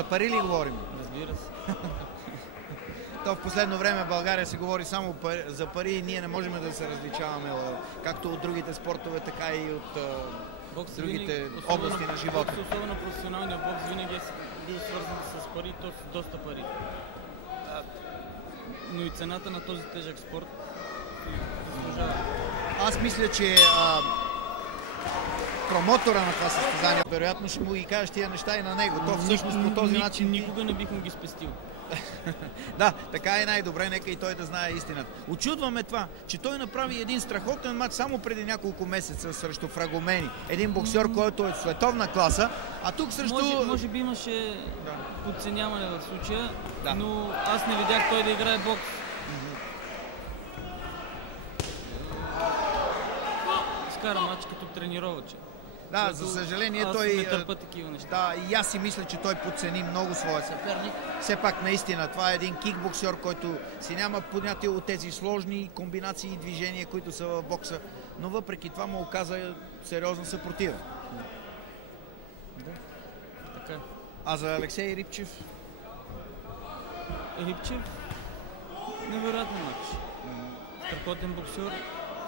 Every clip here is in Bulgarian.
За пари ли говорим? Разбира се. То в последно време в България се говори само за пари и ние не можем да се различаваме както от другите спортове, така и от другите области на живота. Особено професионалния бокс винаги е бил свързан с пари, то с доста пари. Но и цената на този тежък спорт заслужава. Аз мисля, че промотора на това състезание вероятно ще му ги кажеш тия неща и на него. То всъщност по този начин... Никога не бих му ги спестил. Да, така е най-добре, нека и той да знае истината. Очудваме това, че той направи един страхотен матч само преди няколко месеца срещу Фрагомени. Един боксер, който е световна класа, а тук срещу... Може би имаше подценяване в случая, но аз не видях той да играе бокс. Изкара матч като тренироваче. Да, за съжаление той... не търпа такива неща. Да, и аз си мисля, че той подцени много своя съперник. Все пак наистина това е един кикбоксер, който си няма понятие от тези сложни комбинации и движения, които са в бокса, но въпреки това му оказа сериозна съпротива. Да, така. А за Алексей Рипчев? Рипчев? Невероятен матч. Страхотен боксер,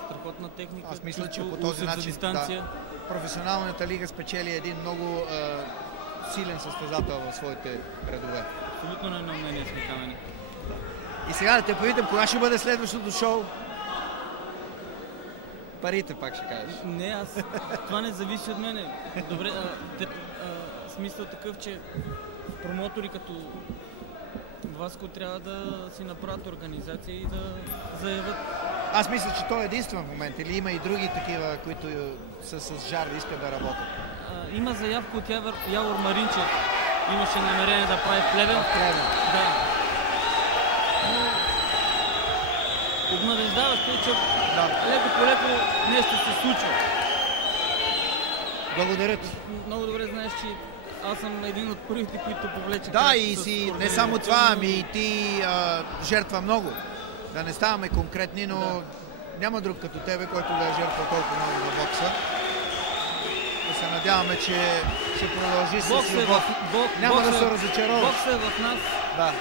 страхотна техника. Аз мисля, че по този начин професионалната лига спечели един много силен състезател в своите редове. Абсолютно не на мнение сме камени. И сега да те попитам, кога ще бъде следващото шоу? Парите пак ще кажеш. Не, това не зависи от мене. Добре, смисъл такъв, че промотори като Васко трябва да си направят организация и да заявят. Аз мисля, че той е единствен в момент. Или има и други такива, които са с жар да искат да работят? Има заявка от Явор Маринчев. Имаше намерение да прави в Плевен. Да. Обнадеждаващо, че леко по леко нещо се случва. Благодаря ти. Много добре знаеш, че аз съм един от първите, които повлече. Да, и си не само това, ами и ти жертва много. Да не ставаме конкретни, но няма друг като тебе, който да жертва толкова много в бокса. Да се надяваме, че ще продължи с любов. Няма да се разочароваш. Бокс е в нас. Да.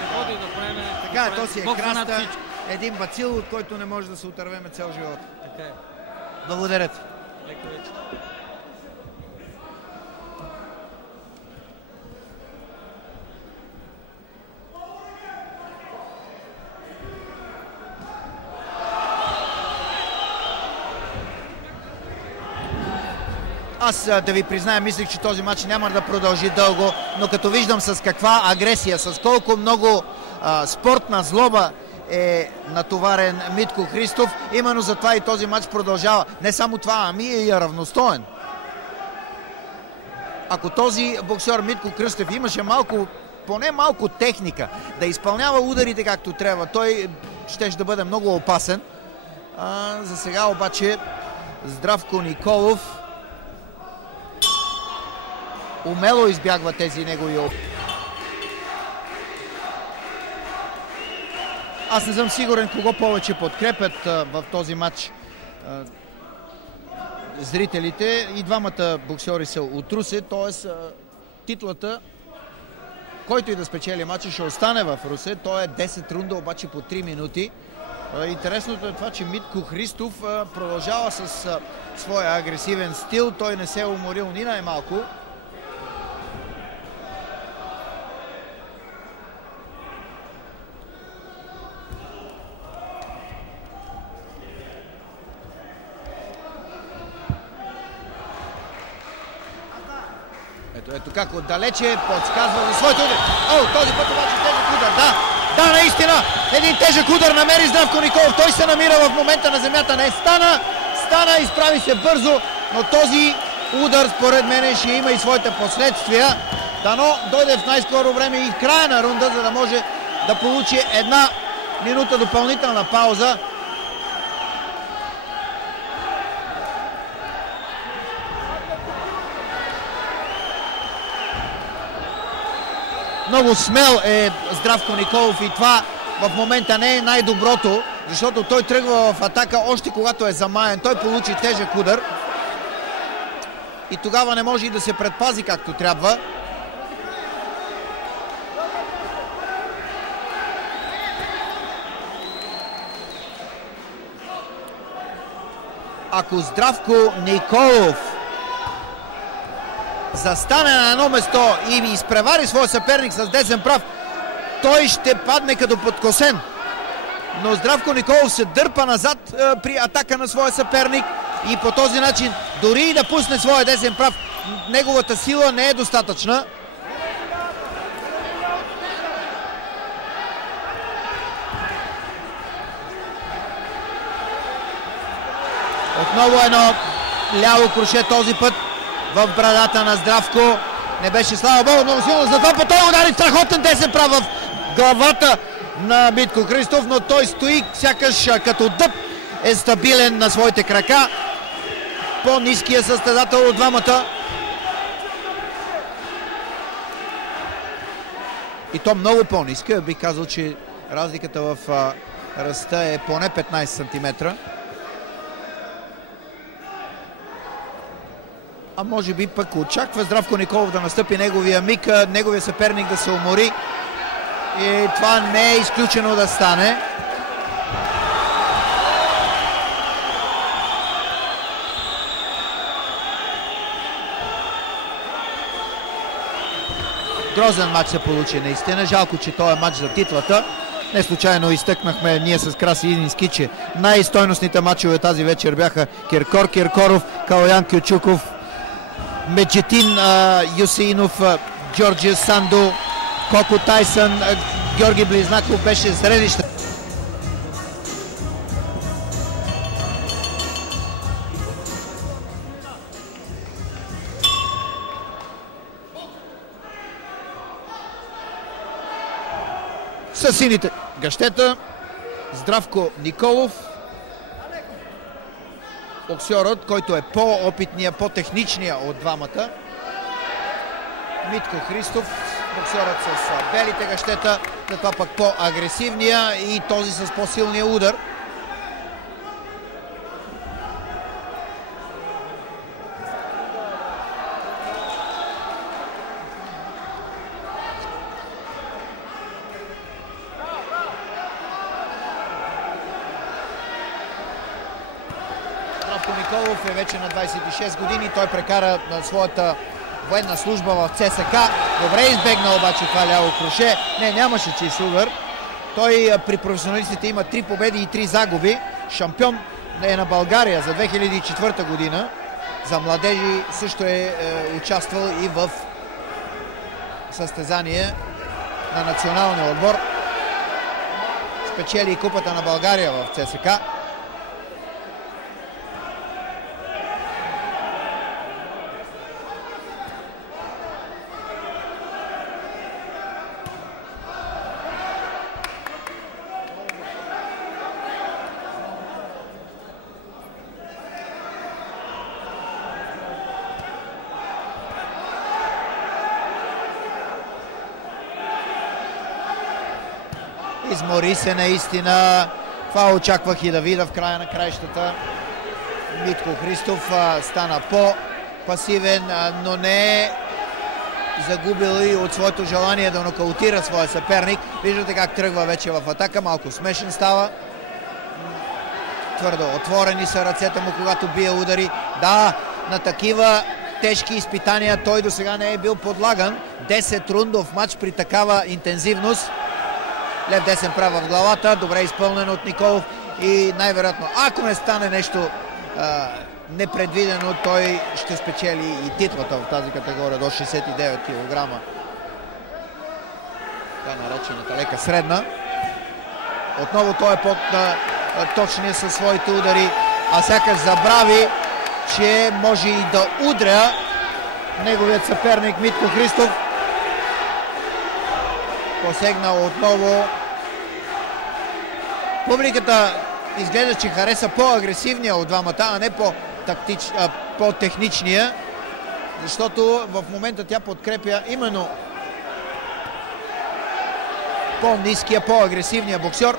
Не ходи да правим. Така е, то си е краста. Един бацил, от който не може да се отървеме цял живот. Така е. Благодаря ти. Лека вечер. Аз да ви призная, мислех, че този матч няма да продължи дълго, но като виждам с каква агресия, с колко много спортна злоба е натоварен Митко Христов, именно затова и този матч продължава. Не само това, ами е и равностоен. Ако този боксер Митко Христов имаше поне малко техника, да изпълнява ударите както трябва, той щеше да бъде много опасен. За сега обаче Здравко Николов умело избягва тези негови опити. Аз не съм сигурен кого повече подкрепят в този матч зрителите. И двамата боксери са от Русе, т.е. титлата, който и да спечели матча, ще остане в Русе. Той е 10 рунда, обаче по 3 минути. Интересното е това, че Митко Христов продължава с своя агресивен стил. Той не се е уморил ни най-малко. Ето как отдалече подсказва за своите удари. Този път обаче тежък удар. Да, наистина. Един тежък удар намери Здравко Николов. Той се намира в момента на земята. Не стана, изправи се бързо, но този удар според мен ще има и своите последствия. Дано дойде в най-скоро време и края на рунда, за да може да получи една минута допълнителна пауза. Много смел е Здравко Николов и това в момента не е най-доброто, защото той тръгва в атака още когато е замаян. Той получи тежък удар и тогава не може и да се предпази както трябва. ако Здравко Николов застане на едно место и изпревари своя съперник с десен прав, той ще падне като подкосен. Но Здравко Николов се дърпа назад при атака на своя съперник и по този начин, дори и да пусне своя десен прав, неговата сила не е достатъчна. Отново едно ляво круше, този път в брадата на Здравко. Не беше, слава Богу, много силно за това, по той удари страхотен десен прав в главата на Митко Христов, но той стои сякаш като дъб, е стабилен на своите крака. По-ниския състезател от двамата. И то много по-ниска. Бих казал, че разликата в ръста е поне 15 см. А може би пък очаква Здравко Николов да настъпи неговия миг, неговия съперник да се умори. И това не е изключено да стане. Грозен матч се получи наистина. Жалко, че този е матч за титлата. Не случайно изтъкнахме ние с Краси Идински, че най-стойностните матчове тази вечер бяха Киркор Киркоров, Калоян Кючуков, Меджетин Юсеинов, Джорджия Сандо, Коко Тайсън, Георги Близнаков беше средище. С сините гащета Здравко Николов, боксерът, който е по-опитния, по-техничния от двамата. Митко Христов, боксерът с белите гащета, след това пък по-агресивния и този с по-силния удар. Здравко Николов е вече на 26 години. Той прекара на своята военна служба в ЦСК. Добре избегна обаче това ляво круше. Не, нямаше чист удар. Той при професионалистите има 3 победи и 3 загуби. Шампион е на България за 2004 година. За младежи също е участвал и в състезание на националния отбор. Спечели и Купата на България в ЦСК. Измори се наистина. Това очаквах и да видя в края на краищата. Митко Христов стана по-пасивен, но не е загубил и от своето желание да нокаутира своя съперник. Виждате как тръгва вече в атака. Малко смешен става. Твърдо отворени са ръцете му, когато бие удари. Да, на такива тежки изпитания той до сега не е бил подлаган. 10 рундов матч при такава интензивност. Лев десен прав в главата, добре изпълнен от Николов и най-вероятно, ако не стане нещо непредвидено, той ще спечели и титлата в тази категория до 69 кг. Така наречената лека средна. Отново той е по-точния със своите удари, а сякаш забрави, че може и да удря неговият съперник Митко Христов. Посегнал отново. Публиката изглежда, че хареса по-агресивния от двамата, а не по-техничния, защото в момента тя подкрепя именно по-ниския, по-агресивния боксер.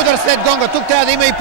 Удар след гонга. Тук трябва да има и